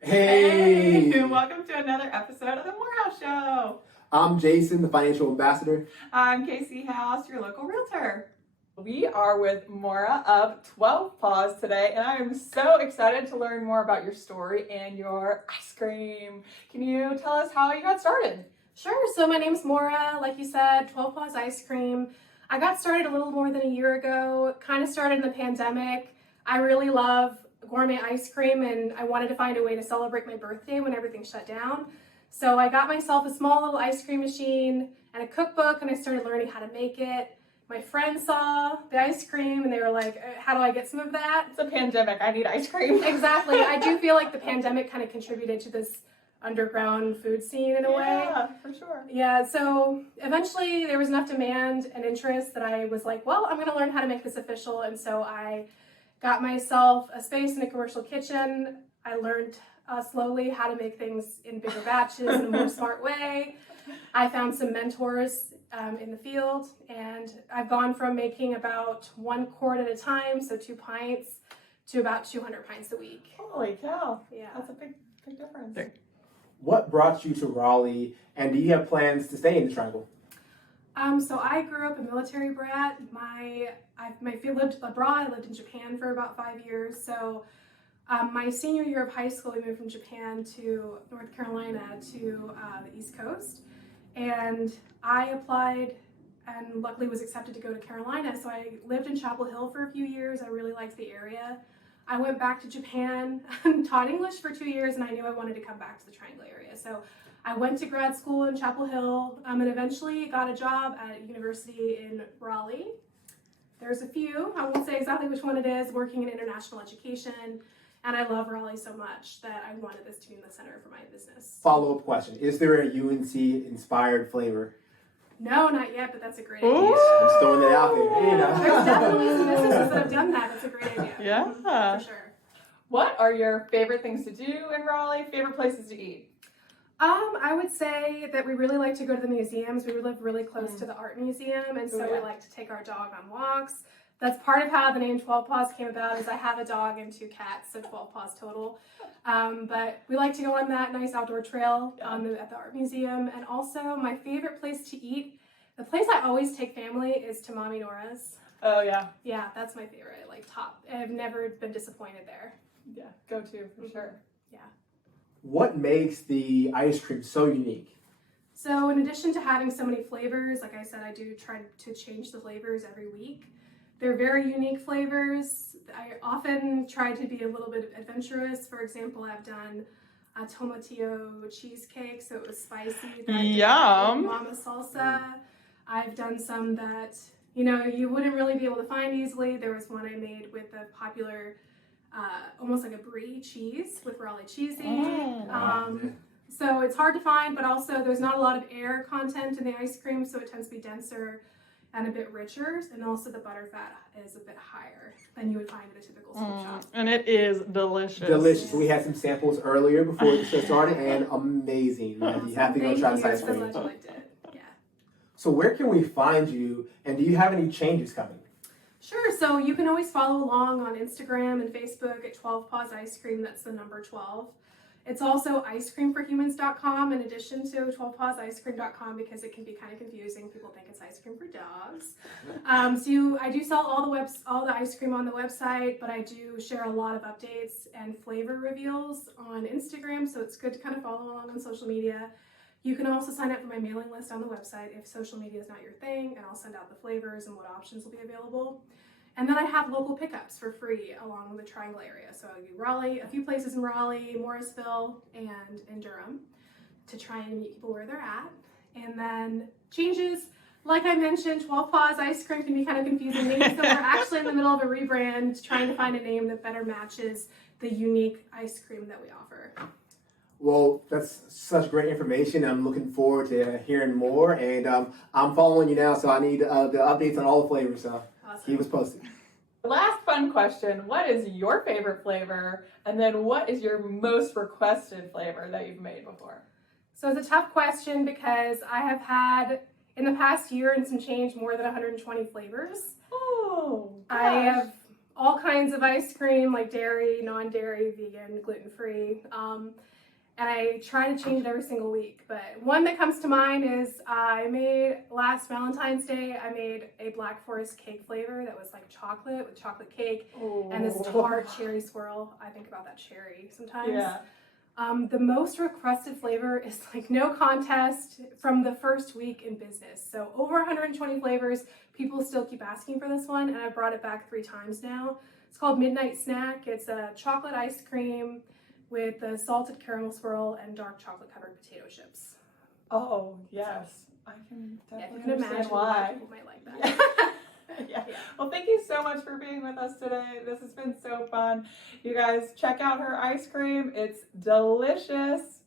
Hey! Hey, welcome to another episode of the Moorehouse Show. I'm Jason, the financial ambassador. I'm Casey House, your local realtor. We are with Maura of 12 Paws today, and I am so excited to learn more about your story and your ice cream. Can you tell us how you got started? Sure. So my name's Maura, like you said, 12 Paws Ice Cream. I got started a little more than a year ago, kind of started in the pandemic. I really love gourmet ice cream and I wanted to find a way to celebrate my birthday when everything shut down. So I got myself a small little ice cream machine and a cookbook and I started learning how to make it. My friends saw the ice cream and they were like, how do I get some of that? It's a pandemic, I need ice cream. Exactly. I do feel like the pandemic kind of contributed to this underground food scene in a way. Yeah, for sure. Yeah, so eventually there was enough demand and interest that I was like, well, I'm going to learn how to make this official. And so I got myself a space in a commercial kitchen. I learned slowly how to make things in bigger batches in a more smart way. I found some mentors in the field, and I've gone from making about 1 quart at a time, so 2 pints, to about 200 pints a week. Holy cow. Yeah. That's a big difference. What brought you to Raleigh, and do you have plans to stay in the Triangle? So I grew up a military brat. I lived abroad. I lived in Japan for about 5 years. So my senior year of high school, we moved from Japan to North Carolina to the East Coast. And I applied and luckily was accepted to go to Carolina. So I lived in Chapel Hill for a few years. I really liked the area. I went back to Japan and taught English for 2 years, and I knew I wanted to come back to the Triangle area. So I went to grad school in Chapel Hill and eventually got a job at a university in Raleigh. There's a few, I won't say exactly which one it is, working in international education. And I love Raleigh so much that I wanted this to be in the center for my business. Follow-up question. Is there a UNC-inspired flavor? No, not yet, but that's a great Ooh. idea. I'm just throwing it out there. There's definitely some businesses that have done that. That's a great idea. Yeah. For sure. What are your favorite things to do in Raleigh? Favorite places to eat? I would say that we really like to go to the museums. We live really close to the art museum, and so we like to take our dog on walks. That's part of how the name 12 Paws came about, is I have a dog and 2 cats, so 12 Paws total. But we like to go on that nice outdoor trail at the art museum. And also my favorite place to eat, the place I always take family, is to Mommy Nora's. Oh, yeah. Yeah, that's my favorite, like top. I've never been disappointed there. Yeah, go to for sure. Yeah. What makes the ice cream so unique? So in addition to having so many flavors, like I said, I do try to change the flavors every week. They're very unique flavors. I often try to be a little bit adventurous. For example, I've done a tomatillo cheesecake, so it was spicy. Yum. Mama salsa. I've done some that, you wouldn't really be able to find easily. There was one I made with the popular, almost like a brie cheese with Raleigh cheesy. So it's hard to find, but also there's not a lot of air content in the ice cream, so it tends to be denser and a bit richer, and also the butter fat is a bit higher than you would find at a typical sweet shop. And it is delicious. Delicious. We had some samples earlier before the show started, and amazing. You have to go try this ice cream. So much liked it. Yeah. So where can we find you, and do you have any changes coming? Sure. So you can always follow along on Instagram and Facebook at 12 Paws Ice Cream. That's the number 12. It's also icecreamforhumans.com in addition to 12pawsicecream.com because it can be kind of confusing. People think it's ice cream for dogs. I do sell all the ice cream on the website, but I do share a lot of updates and flavor reveals on Instagram, so it's good to kind of follow along on social media. You can also sign up for my mailing list on the website if social media is not your thing, and I'll send out the flavors and what options will be available. And then I have local pickups for free along the Triangle area. So I do Raleigh, a few places in Raleigh, Morrisville, and in Durham to try and meet people where they're at. And then changes, like I mentioned, 12 Paws Ice Cream can be kind of confusing names. So we're actually in the middle of a rebrand, trying to find a name that better matches the unique ice cream that we offer. Well, that's such great information. I'm looking forward to hearing more, and I'm following you now, so I need the updates on all the flavors. So Awesome. keep us posted. Last fun question. What is your favorite flavor? And then what is your most requested flavor that you've made before? So it's a tough question because I have had, in the past year and some change, more than 120 flavors. Oh, gosh. I have all kinds of ice cream, like dairy, non-dairy, vegan, gluten-free. And I try to change it every single week. But one that comes to mind is I made last Valentine's Day, I made a Black Forest cake flavor that was like chocolate with chocolate cake and this tart cherry swirl. I think about that cherry sometimes. Yeah. The most requested flavor is like no contest from the first week in business. So over 120 flavors, people still keep asking for this one, and I brought it back 3 times now. It's called Midnight Snack. It's a chocolate ice cream with the salted caramel swirl and dark chocolate covered potato chips. Oh, yes. I can Yeah, definitely you can understand imagine why people might like that. Yeah. Well, thank you so much for being with us today. This has been so fun. You guys check out her ice cream. It's delicious.